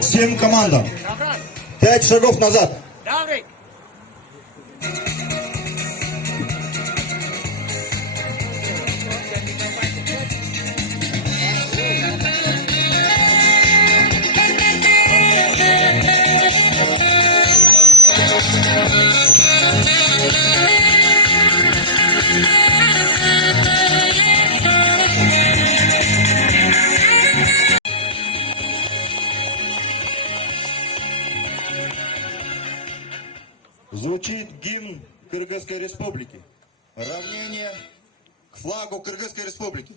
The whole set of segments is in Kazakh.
Всем командам 5 шагов назад. Звучит гимн Кыргызской Республики. Равнение к флагу Кыргызской Республики.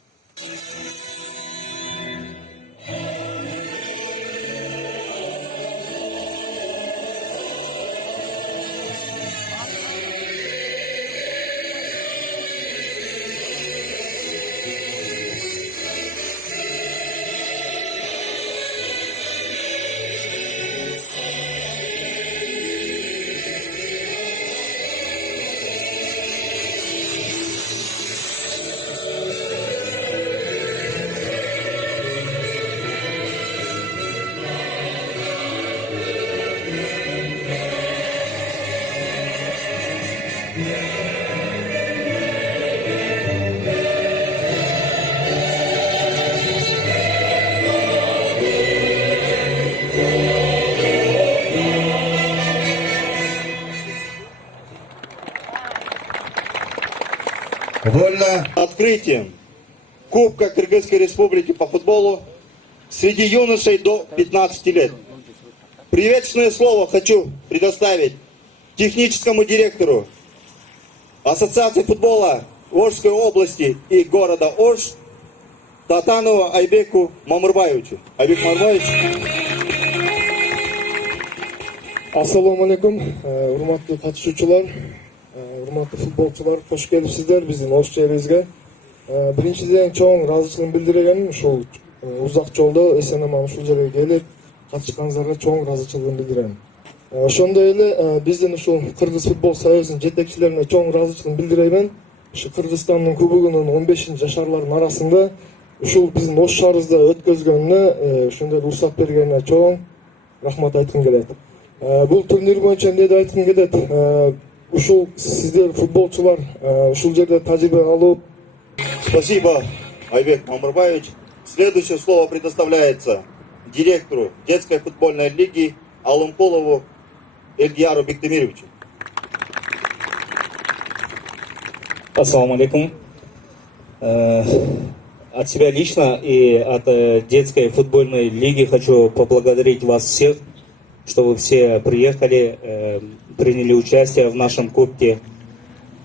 Вольно открытием Кубка Кыргызской Республики по футболу среди юношей до 15 лет. Приветственное слово хочу предоставить техническому директору Ассоциации футбола Ошской области и города Ош Татанову Айбеку Мамырбаевичу. Айбек Мамырбаевич. Ассаламу алейкум, урматтуу катышуучулар, урматтуу футболчулар, кош келипсиздер биздин Ош жерибизге. Биринчиден чоң ыраазычылыгымды билдирем, ушул узак жолдо эсен аман ушул жерге келип катышканыңыздарга чоң ыраазычылыгымды билдирем. Ошондой эле биздин ушул Кыргыз футбол союзунун жетекчилерине чоң ыраазычылыгымды билдирем. Ушу Кыргызстандын кубогунун 15 жашарлардын арасында ушул биздин Ош шаарыбызда өткөзгөнүнө ушундай уруксат бергенине чоң рахмат айткым келет. Бул турнир боюнча эмне деп айткым келет? Ушул сиздер футболчулар ушул жерде тажрыйба алып. Спасибо, Айбек Мамырбаевич. Следующее слово предоставляется директору детской футбольной лиги Алымполову Эльяру Бектемировичу. Ассаламу алейкум. От себя лично и от детской футбольной лиги хочу поблагодарить вас всех, что вы все приехали, приняли участие в нашем кубке.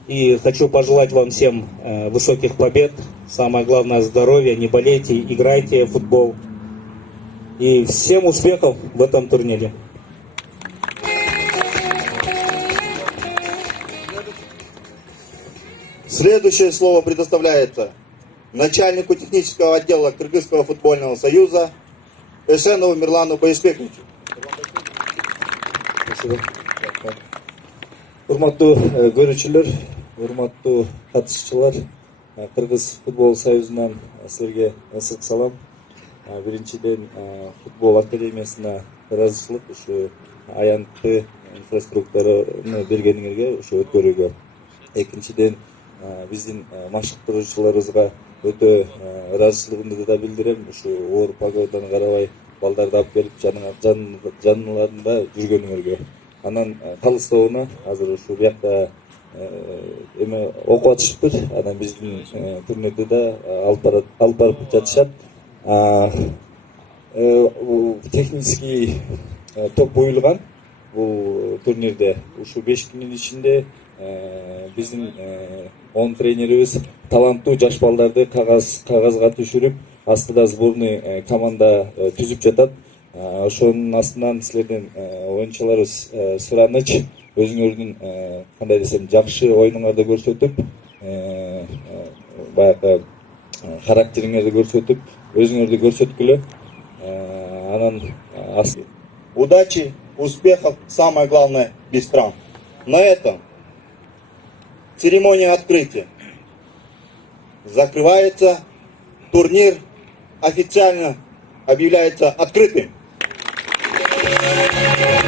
И хочу пожелать вам всем высоких побед. Самое главное — здоровья, не болейте, играйте в футбол. И всем успехов в этом турнире. Следующее слово предоставляется начальнику технического отдела Кыргызского футбольного союза Эшенову Мирлану Боеспековичу. Спасибо. Урматтуу көрүүчүлөр, урматтуу катышчылар, Кыргыз футбол союзунан силерге ысык салам. Биринчиден футбол академиясына ыраазычылык ушу аянтты инфраструктураны бергениңерге ушу өткөрүүгө. Экинчиден биздин машыктыруучуларыбызга өтө ыраазычылыгымды да билдирем. Ушу оор погоданы карабай балдарды алып келип жаныңарында жүргөнүңөргө. Анан калыстабына азыр ушу биякта эме окуп атышыптыр. Анан биздин турнирди да алып барып жатышат. Технический топ коюлган бул турнирде. Ушу 5 күнүн ичинде биздин 10 тренерибиз таланттуу жаш балдарды кагазга түшүрүп, астыда сборный команда түзүп жатат. Ошонун астынан силердин оюнчуларыбыз Сураныч өзүңөрдүн кандай десем жакшы оюнуңарды көрсөтүп, баягы характериңерди көрсөтүп, өзүңөрдү көрсөткүлө. Анан Удачи, успехов, самое главное, без травм. На этом церемония открытия закрывается, турнир официально объявляется открытым.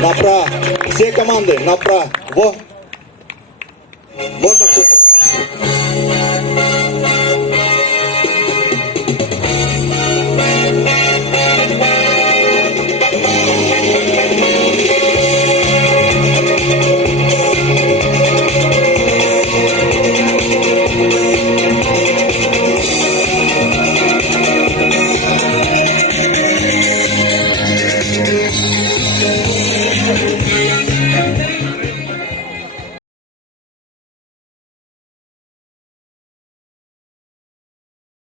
Направо, все команды направо. Можно кто-то?